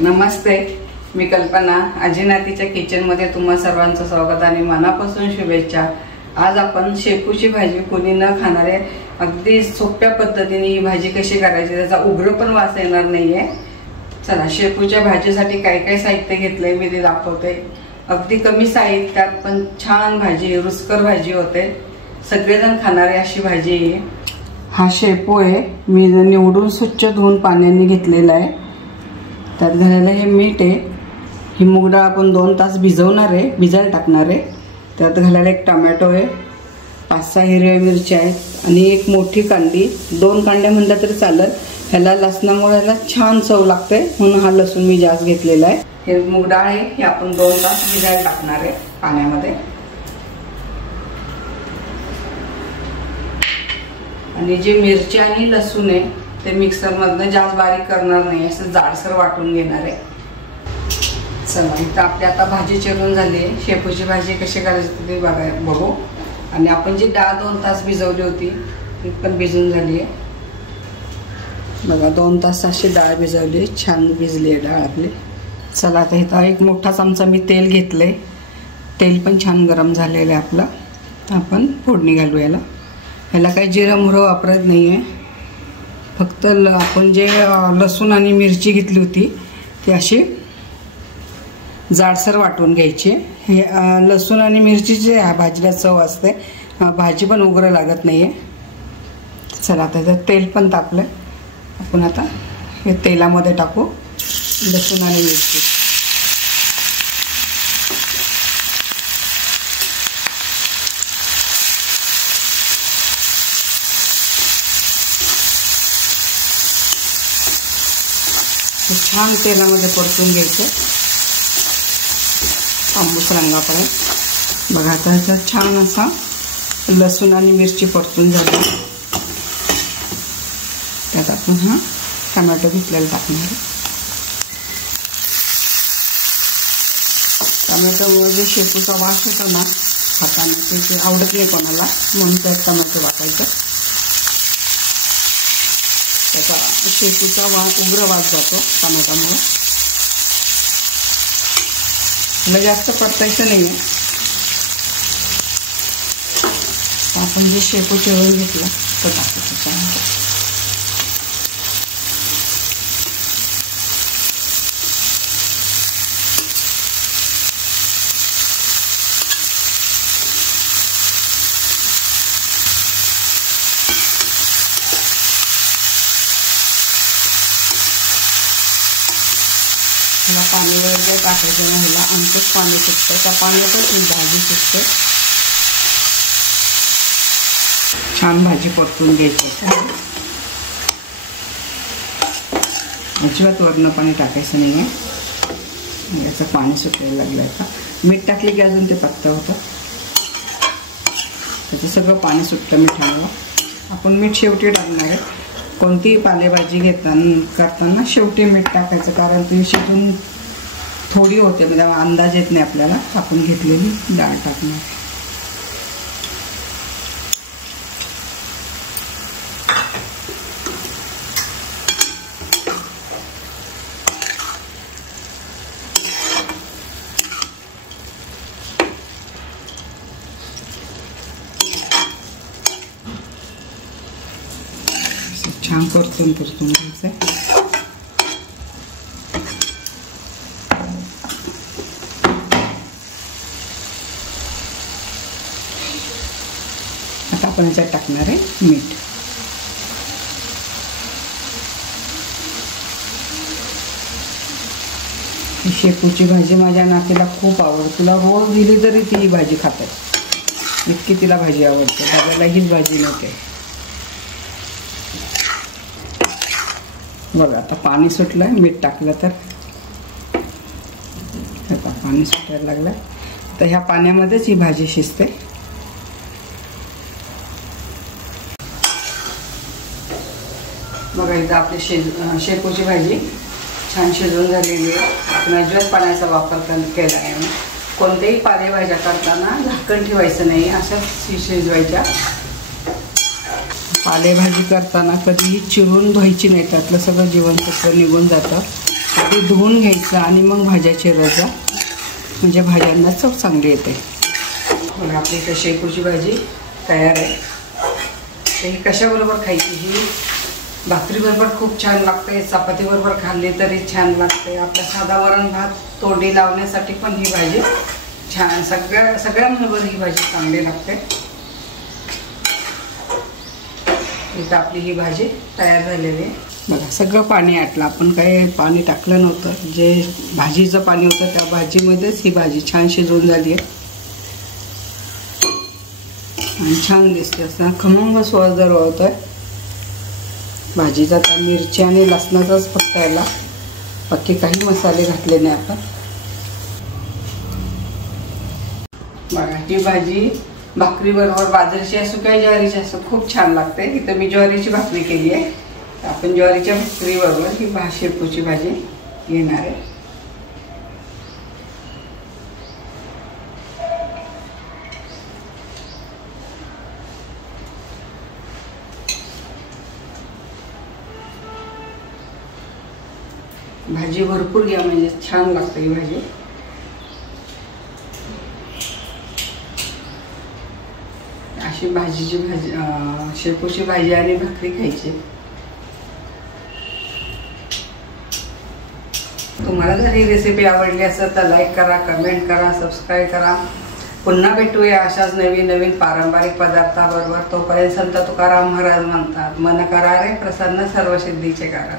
नमस्ते, मी कल्पना. आजीनातीच्या किचनमध्ये तुम्हा सर्वांचं स्वागत आणि मनापासून शुभेच्छा. आज आपण शेपूची भाजी कोणी न खाणारे अगदी सोप्या पद्धतीने ही भाजी कशी करायची, त्याचा उग्र पण वास येणार नाहीये. चला, शेपूच्या भाजीसाठी काय काय साहित्य घेतलंय मी ते दाखवते. अगदी कमी साहित्यात पण छान भाजी, रुचकर भाजी होते. सगळेजण खाणारे अशी भाजी आहे. हा शेपू आहे, मी निवडून स्वच्छ धुवून पाण्याने घेतलेला आहे. त्यात घालायला हे मीठ आहे. ही मूग डाळ आपण 2 तास भिजवणार आहे, भिजायला टाकणार आहे. त्यात घालायला एक टोमॅटो आहे, 5-6 हिरव्या मिरच्या आहेत आणि एक मोठी कांडी. 2 कांड्या म्हणलं तरी चालेल. ह्याला लसणामुळे ह्याला छान चव लागते, म्हणून हा लसूण मी जास्त घेतलेला आहे. हे मूग डाळ आहे, हे आपण 2 तास भिजायला टाकणार आहे पाण्यामध्ये. आणि जे मिरची आणि लसूण आहे ते मिक्सरमधनं जास्त बारीक करणार नाही, असं जाडसर वाटून घेणार आहे. चला, इथं आपली आता भाजी चिरून झाली आहे. शेपूची भाजी कशी करायची ते बघू. आणि आपण जी डाळ 2 तास भिजवली होती ती पण भिजून झाली आहे बघा. 2 तास अशी डाळ भिजवली, छान भिजली आहे डाळ आपली. चला, आता इथं एक मोठा चमचा मी तेल घेतलंय. तेल पण छान गरम झालेलं आहे आपलं. आपण फोडणी घालू याला. ह्याला काही जिरं मोहरी वापरत नाही आहे. फक्त आपण जे लसूण आणि मिरची घेतली होती ती अशी जाडसर वाटून घ्यायची. हे लसूण आणि मिरचीची भाजीला चव असते, भाजी पण उग्र लागत नाही आहे. चला, आता तेल पण तापलं. आपण आता हे तेलामध्ये टाकू लसूण आणि मिरची. छान तेलामध्ये परतून घ्यायचं तांबूस रंगापर्यंत. बघा, आता छान असा लसूण आणि मिरची परतून झाली. त्यात आपण हा टोमॅटो घेतलेला टाकणार. टोमॅटोमुळे जे शेपूचा वास होता ना खाताना ते आवडत नाही कोणाला, म्हणून त्यात टोमॅटो वाटायचं. त्याचा शेपूचा उग्र वास जातो टोमॅटोमुळे. मला जास्त परतायचं नाही आहे. आपण जे शेपू चिरून घेतला तो टाकायचं त्याच्यामध्ये. ह्याला पाणी वगैरे टाकायचं ना, ह्याला आमचंच पाणी सुटतं. त्या पाण्यातच ही भाजी सुटते. छान भाजी परतून घ्यायची. अजिबात वरनं पाणी टाकायचं नाही आहे. याचं पाणी सुटायला लागलं. आता मीठ टाकले की अजून ते पातळ होतं. त्याचं सगळं पाणी सुटलं मिठामुळं. आपण मीठ शेवटी टाकणार आहे. कोणतीही पालेभाजी करताना शेवटी मीठ टाकायचं, कारण ती शिजून थोडी होते, म्हणजे अंदाज येत नाही आपल्याला. आपण घेतलेली डाळ टाकणार. छान परतून घ्यायचं. आता आपण याच्यात टाकणार आहे मीठ. शेपूची भाजी माझ्या नातीला खूप आवडते. तुला रोज दिली तरी ती ही भाजी खाते, इतकी तिला भाजी आवडते. भाज्याला हीच भाजी नव्हते. बघा, आता पाणी सुटलं. मीठ टाकलं तर आता पाणी सुटायला लागलं. तर ह्या पाण्यामध्येच ही भाजी शिजते. बघा, इथं आपली शेपूची भाजी छान शिजून झालेली आहे. आपण अजिबात पाण्याचा वापर केला आहे. कोणत्याही पालेभाज्या करताना झाकण ठेवायचं नाही, अशाच शिजवायच्या. पालेभाजी करताना कधीही चिरून धुवायची नाही, त्यातलं सगळं जीवनसत्व निघून जातं. ते धुवून घ्यायचं आणि मग भाज्या चिरायच्या, म्हणजे भाज्यांना चव चांगली येते. बघा आपली इथं शेपूची भाजी तयार आहे. तर ही कशाबरोबर खायची? ही भाकरीबरोबर खूप छान लागते, चपातीबरोबर खाल्ली तरी छान लागते. आपला साधा वरण भात तोंडी लावण्यासाठी पण ही भाजी छान, सगळ्यांबरोबर ही भाजी चांगली लागते. इथं आपली ही भाजी तयार झालेली आहे. बघा सगळं पाणी आटलं, आपण काही पाणी टाकलं नव्हतं. जे भाजीचं पाणी होतं त्या भाजीमध्येच ही भाजी छान शिजवून झाली आहे आणि छान दिसते. असं खमंग सुवास जर होतोय भाजीचा. त्या मिरची आणि लसणाचाच फक्त याला, बाकी काही मसाले घातले नाही आपण. बघा ही भाजी भाकरीबरोबर, बाजरीची असो किंवा ज्वारीची असो, खूप छान लागते. इथं मी ज्वारीची भाकरी केली आहे. आपण ज्वारीच्या भाकरीबरोबर ही शेपूची भाजी घेणार आहे. भाजी भरपूर घ्या, म्हणजे छान लागते ही भाजी. अशी भाजीची भाजी, शेपूची भाजी आणि भाकरी खायची. तुम्हाला जर ही रेसिपी आवडली असेल तर लाईक करा, कमेंट करा, सबस्क्राईब करा. पुन्हा भेटूया अशाच नवीन नवीन पारंपरिक पदार्थाबरोबर. तोपर्यंत संत तुकाराम महाराज म्हणतात, मन करा रे प्रसन्न सर्व सिद्धीचे कारण.